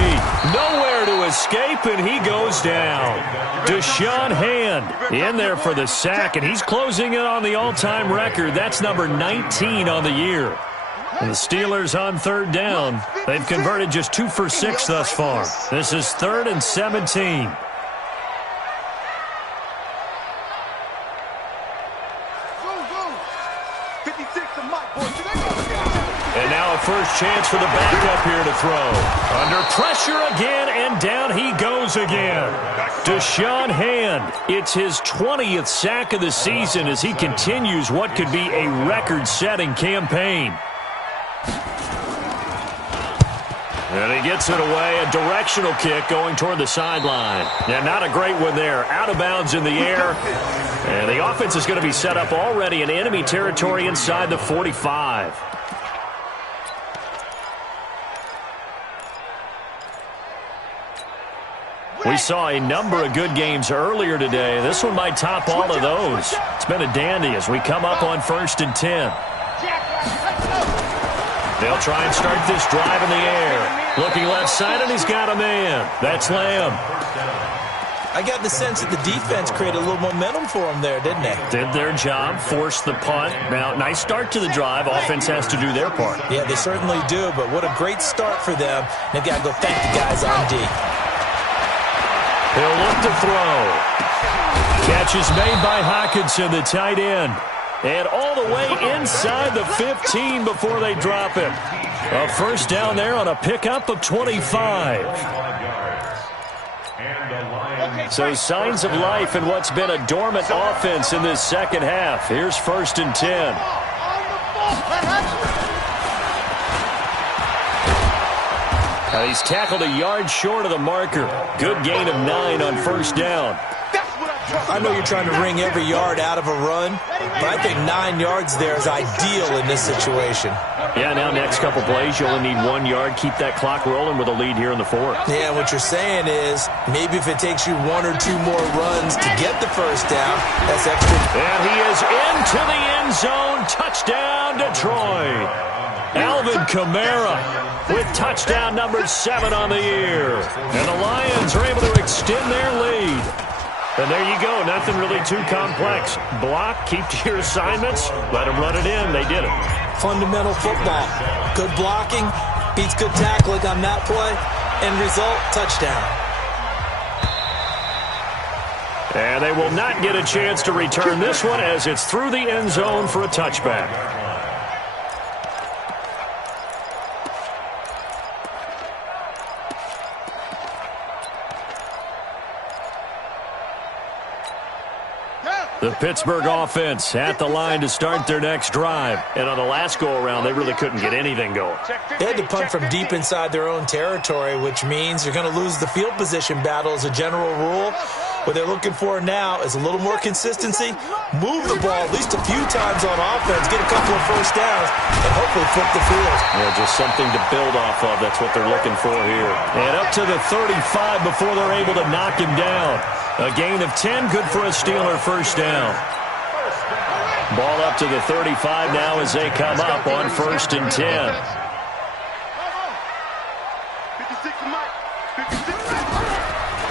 Nowhere to escape, and he goes down. Deshaun Hand in there for the sack, and he's closing in on the all-time record. That's number 19 on the year. And the Steelers on 3rd down. They've converted just 2 for 6 thus far. This is 3rd and 17. And now a first chance for the backup here to throw. Under pressure again, and down he goes again. Deshaun Hand, it's his 20th sack of the season as he continues what could be a record-setting campaign. And he gets it away, a directional kick going toward the sideline. Yeah, not a great one there. Out of bounds in the air. And the offense is going to be set up already in enemy territory inside the 45. We saw a number of good games earlier today. This one might top all of those. It's been a dandy as we come up on 1st and 10. They'll try and start this drive in the air. Looking left side, and he's got a man. That's Lamb. I got the sense that the defense created a little momentum for them there, didn't they? Did their job, forced the punt. Now, nice start to the drive. Offense has to do their part. Yeah, they certainly do, but what a great start for them. They've got to go thank the guys on D. He'll look to throw. Catch is made by Hockenson, the tight end. And all the way inside the 15 before they drop him. A first down there on a pickup of 25. So signs of life in what's been a dormant offense in this second half. Here's 1st and 10. He's tackled a yard short of the marker. Good gain of 9 on 1st down. I know you're trying to wring every yard out of a run, but I think 9 yards there is ideal in this situation. Yeah, now next couple plays, you only need 1 yard. Keep that clock rolling with a lead here in the 4th. Yeah, what you're saying is maybe if it takes you 1 or 2 more runs to get the first down, that's extra. And he is into the end zone. Touchdown, Detroit. Alvin Kamara with touchdown number 7 on the year. And the Lions are able to extend their lead. And there you go. Nothing really too complex. Block, keep to your assignments, let them run it in. They did it. Fundamental football. Good blocking beats good tackling on that play. End result, touchdown. And they will not get a chance to return this one as it's through the end zone for a touchback. The Pittsburgh offense at the line to start their next drive. And on the last go-around, they really couldn't get anything going. They had to punt from deep inside their own territory, which means you're going to lose the field position battle as a general rule. What they're looking for now is a little more consistency, move the ball at least a few times on offense, get a couple of first downs, and hopefully flip the field. Yeah, just something to build off of. That's what they're looking for here. And up to the 35 before they're able to knock him down. A gain of 10, good for a Steeler first down. Ball up to the 35 now as they come up on 1st and 10.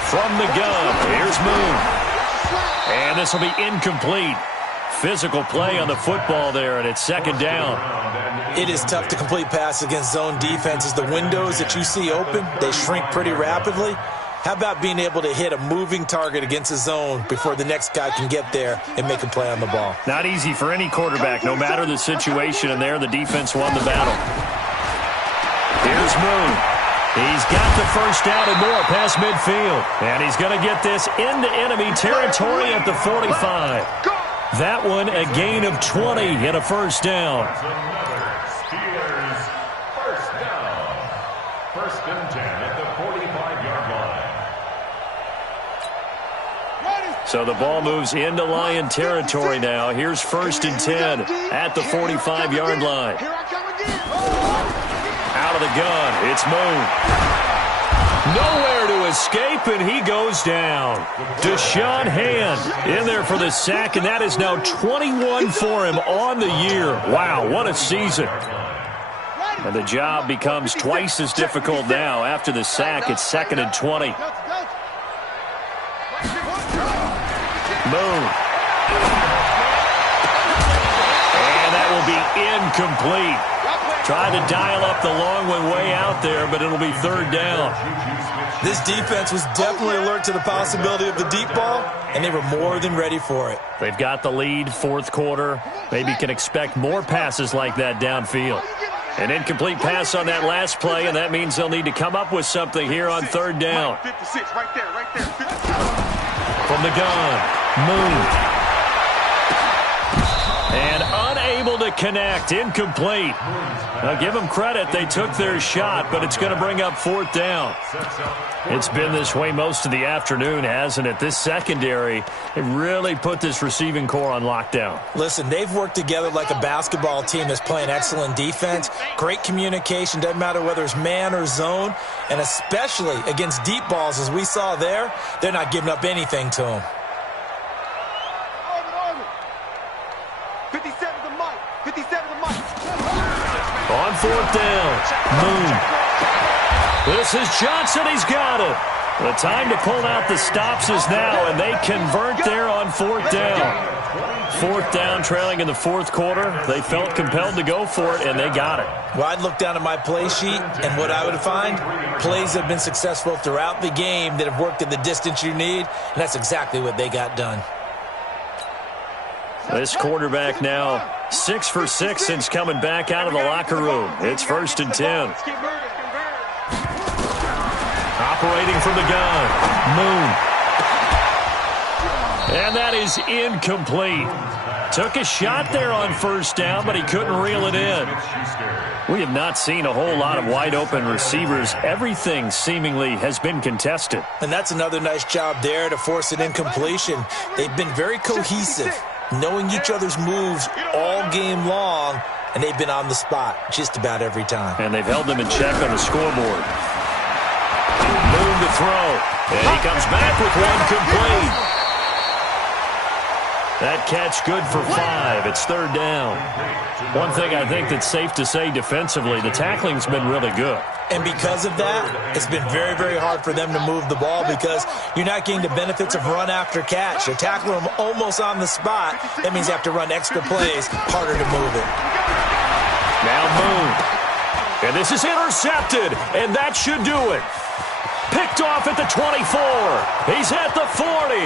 From the gun, here's Moon. And this will be incomplete. Physical play on the football there, and it's 2nd down. It is tough to complete pass against zone defenses. The windows that you see open, they shrink pretty rapidly. How about being able to hit a moving target against a zone before the next guy can get there and make a play on the ball? Not easy for any quarterback, no matter the situation, and there the defense won the battle. Here's Moon. He's got the first down and more past midfield. And he's going to get this into enemy territory at the 45. That one a gain of 20 and a first down. Steelers first down. First and 10 at the 45-yard line. So the ball moves into Lion territory now. Here's first and 10 at the 45-yard line. Out of the gun, it's Moon. Nowhere to escape, and he goes down. Deshaun Hand in there for the sack, and that is now 21 for him on the year. Wow, what a season. And the job becomes twice as difficult now. After the sack, it's second and 20. Moon. And that will be incomplete. Tried to dial up the long one way out there, but it'll be third down. This defense was definitely alert to the possibility of the deep ball, and they were more than ready for it. They've got the lead, fourth quarter. Maybe can expect more passes like that downfield. An incomplete pass on that last play, and that means they'll need to come up with something here on third down. 56, right there, right there. 56. From the gun, Moon. And unable to connect, incomplete. Now give them credit, they took their shot, but it's going to bring up fourth down. It's been this way most of the afternoon, hasn't it? This secondary, it really put this receiving core on lockdown. Listen, they've worked together like a basketball team that's playing excellent defense. Great communication, doesn't matter whether it's man or zone, and especially against deep balls, as we saw there, they're not giving up anything to them. 57 to Mike. 57 to Mike. On fourth down, Moon. This is Johnson. He's got it. The time to pull out the stops is now, and they convert there on fourth down. Fourth down, trailing in the fourth quarter. They felt compelled to go for it, and they got it. Well, I'd look down at my play sheet, and what I would find, plays that have been successful throughout the game that have worked at the distance you need, and that's exactly what they got done. This quarterback now 6 for 6 since coming back out of the locker room. It's first and 10. Operating from the gun, Moon. And that is incomplete. Took a shot there on first down, but he couldn't reel it in. We have not seen a whole lot of wide open receivers. Everything seemingly has been contested. And that's another nice job there to force an incompletion. They've been very cohesive, knowing each other's moves all game long, and they've been on the spot just about every time. And they've held them in check on the scoreboard. Moon to throw. And he comes back with one complete. That catch good for 5. It's third down. One thing I think that's safe to say defensively, the tackling's been really good. And because of that, it's been very, very hard for them to move the ball because you're not getting the benefits of run after catch. You're tackling them almost on the spot. That means you have to run extra plays, harder to move it. Now Moon. And this is intercepted, and that should do it. Picked off at the 24. He's at the 40.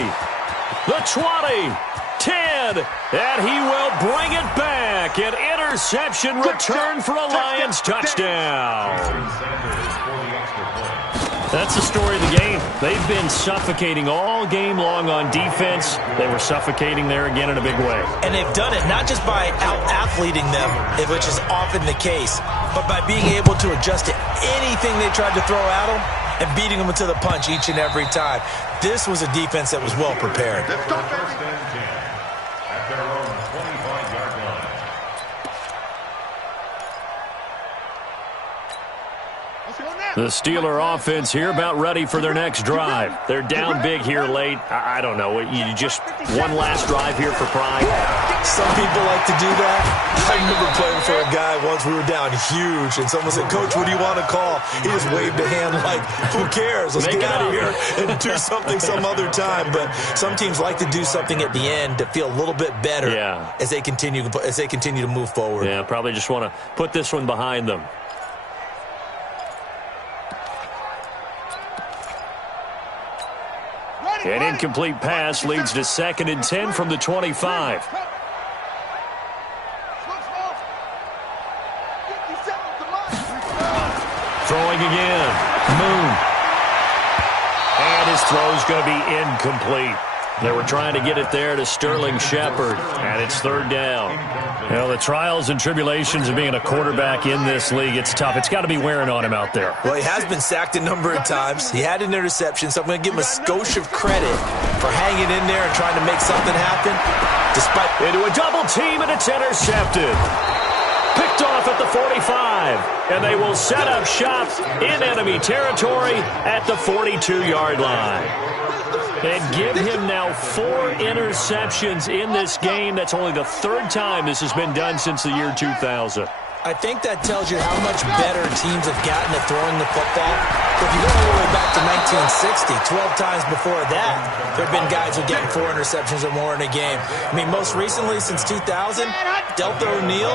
The 20. 10, and he will bring it back. An interception return for a Lions touchdown. That's the story of the game. They've been suffocating all game long on defense. They were suffocating there again in a big way. And they've done it not just by out-athleting them, which is often the case, but by being able to adjust to anything they tried to throw at them and beating them to the punch each and every time. This was a defense that was well prepared. Their own 25-yard line. The Steeler offense here about ready for their next drive. They're down big here late. I don't know. You just one last drive here for pride. Some people like to do that. I remember playing for a guy once. We were down huge, and someone said, "Coach, what do you want to call?" He just waved a hand like, "Who cares? Let's get out of here and do something some other time." But some teams like to do something at the end to feel a little bit better as they continue to move forward. Yeah, probably just want to put this one behind them. An incomplete pass leads to second and 10 from the 25. Throwing again. Moon. And his throw's going to be incomplete. They were trying to get it there to Sterling Shepard, and it's third down. You know, the trials and tribulations of being a quarterback in this league, it's tough. It's got to be wearing on him out there. Well, he has been sacked a number of times. He had an interception, so I'm going to give him a skosh of credit for hanging in there and trying to make something happen. Despite into a double team, and it's intercepted. Picked off at the 45, and they will set up shop in enemy territory at the 42-yard line. And give him now 4 interceptions in this game. That's only the 3rd time this has been done since the year 2000. I think that tells you how much better teams have gotten at throwing the football. If you go all the way back to 1960, 12 times before that, there have been guys who get 4 interceptions or more in a game. I mean, most recently since 2000, Delta O'Neal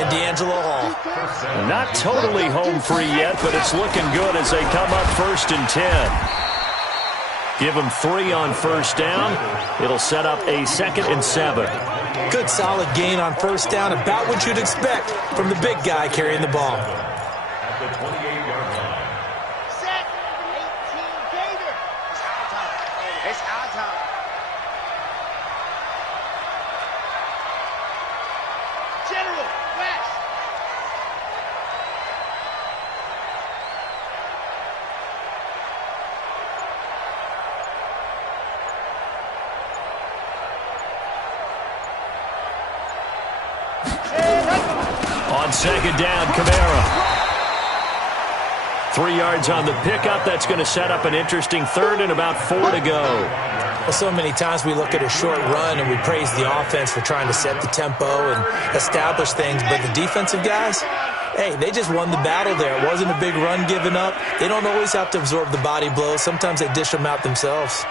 and D'Angelo Hall. Not totally home free yet, but it's looking good as they come up 1st and 10. Give them 3 on first down. It'll set up a 2nd and 7. Good solid gain on first down, about what you'd expect from the big guy carrying the ball. At the 28-yard line. Set. 18 Gator. It's our time. It's our time. General, West. On 2nd down, Kamara. 3 yards on the pickup. That's going to set up an interesting 3rd and about 4 to go. Well, so many times we look at a short run and we praise the offense for trying to set the tempo and establish things, but the defensive guys, hey, they just won the battle there. It wasn't a big run given up. They don't always have to absorb the body blows. Sometimes they dish them out themselves.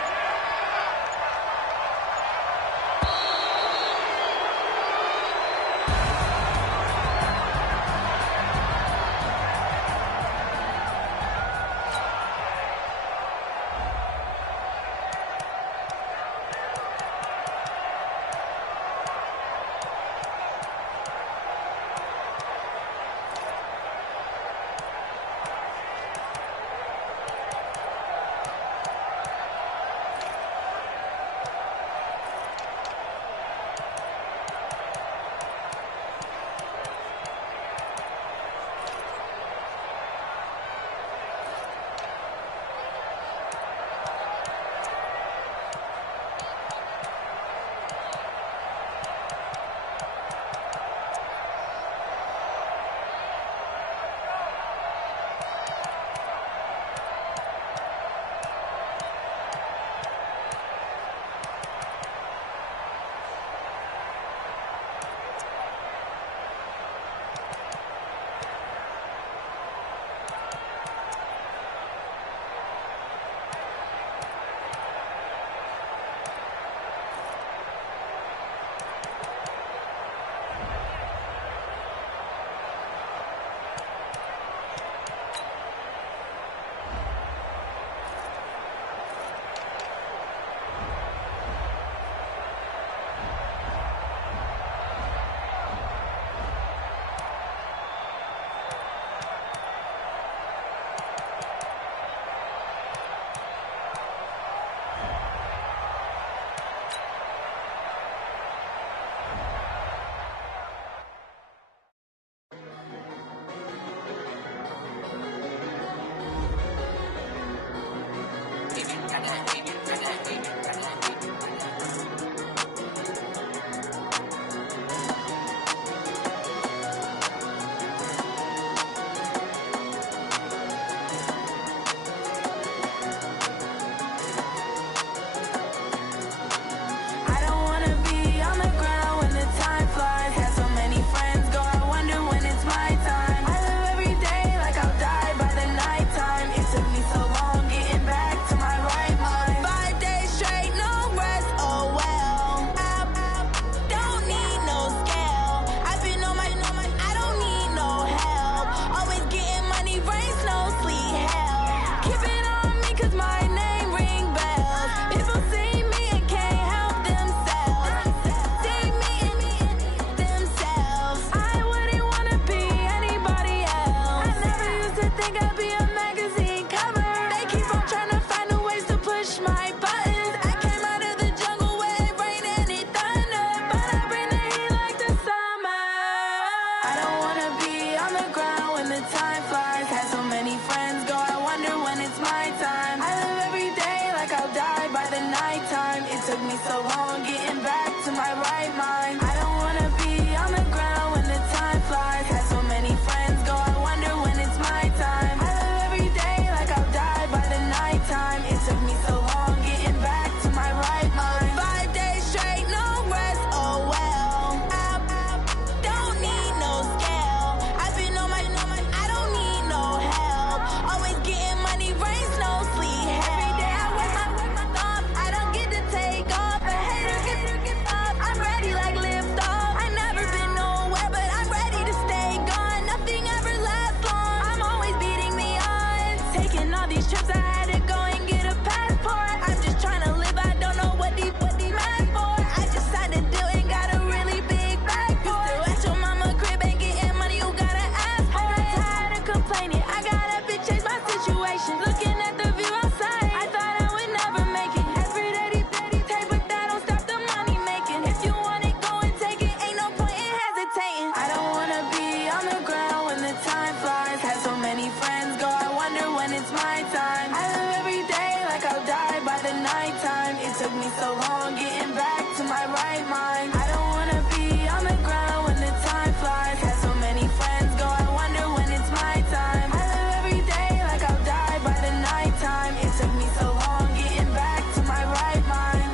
these trips, I had to go and get a passport. I'm just trying to live, I don't know what these mad for. I just signed a deal and got a really big bag for it. You still at your mama crib and getting money, you gotta ask for it. I'm tired of complaining, I gotta bitch change my situation. Looking at the view outside, I thought I would never make it. Every day they take, but that don't stop the money making. If you want it, go and take it, ain't no point in hesitating. I don't wanna be on the ground when the time flies. Had so many friends go, I wonder when it's my time. I live every day like I'll die by the nighttime. It took me so long getting back to my right mind. I don't wanna be on the ground when the time flies. Had so many friends go, I wonder when it's my time. I live every day like I'll die by the nighttime. It took me so long getting back to my right mind.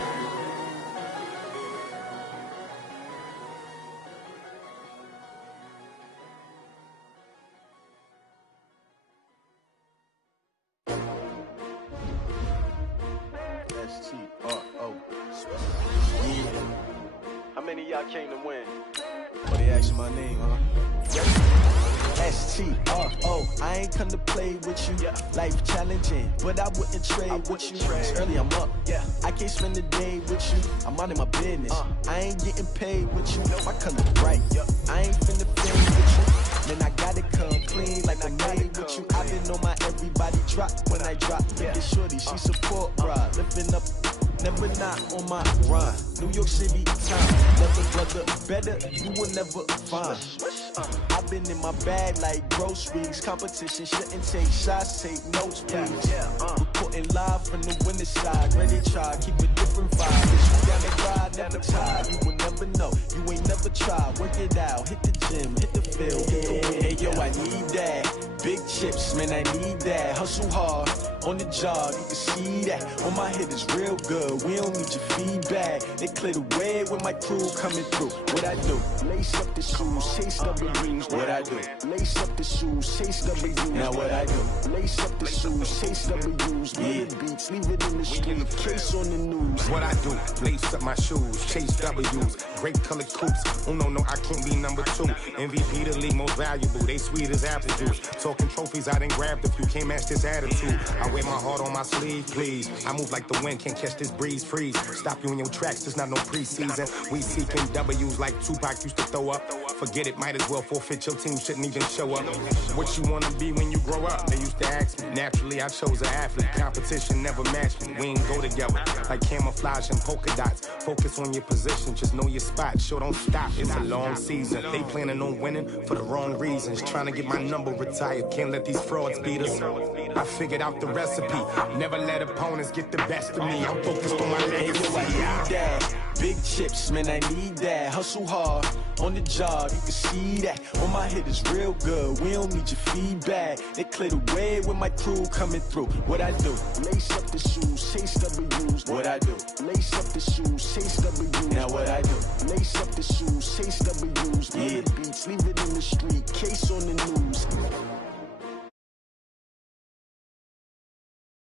S-T-R-O. Yeah. How many of y'all came to win? Oh, they asking my name, huh? S-T-R-O. I ain't come to play with you. Life challenging, but I wouldn't trade with you. It's early, I'm up. I can't spend the day with you. I'm out of my business. I ain't getting paid with you. My color bright. I ain't finna fade with you. Then I gotta come clean like I'm made with you. I've been on my everybody drop when I drop. Look at shorty, she support, bruh. Lifting up, never not on my run. New York City time, never brother better, you will never find. I've been in my bag like groceries. Competition shouldn't take shots, take notes, please. Reporting live from the winter side. Ready to try, keep a different vibe. If you down the ride, never tired. You will never know, you ain't never tried. Work it out, hit the gym, hit the field, hit the win. Hey yo, I need that. Big chips, man, I need that. Hustle hard, on the job, you can see that. On my head is real good, we don't need your feedback. They clear the way when my crew coming through. What I do? Lace up the shoes, chase W's. What I do? Lace up the shoes, chase W's. Now what I do? Lace up the shoes, chase W's. Big beats, leave it in the street, case on the news. What I do? Lace up my shoes, chase W's. Great colored coops. Oh no, I can't be number 2. MVP the league most valuable. They sweet as apple juice. Talking trophies, I done grabbed a few. Can't match this attitude. I wear my heart on my sleeve, please. I move like the wind, can't catch this breeze, freeze. Stop you in your tracks, there's not no preseason. We seeking W's like Tupac used to throw up. Forget it, might as well forfeit, your team shouldn't even show up. What you wanna be when you grow up? They used to ask me. Naturally, I chose an athlete. Competition never matched me. We ain't go together like camouflage and polka dots. Focus on your position, just know your spot. Sure, don't stop, it's a long season. They planning on winning for the wrong reasons. Trying to get my number retired, can't let these frauds beat us. I figured out the recipe. Never let opponents get the best of me. I'm focused on my legacy. I need that. Big chips, man, I need that. Hustle hard, on the job, you can see that. On my head is real good, we don't need your feedback. They clear the way when my crew coming through. What I do? Lace up the shoes, chase W's. What I do? Lace up the shoes, chase W's. Now what I do? Lace up the shoes, chase W's. Big beats, leave it in the street, case on the news.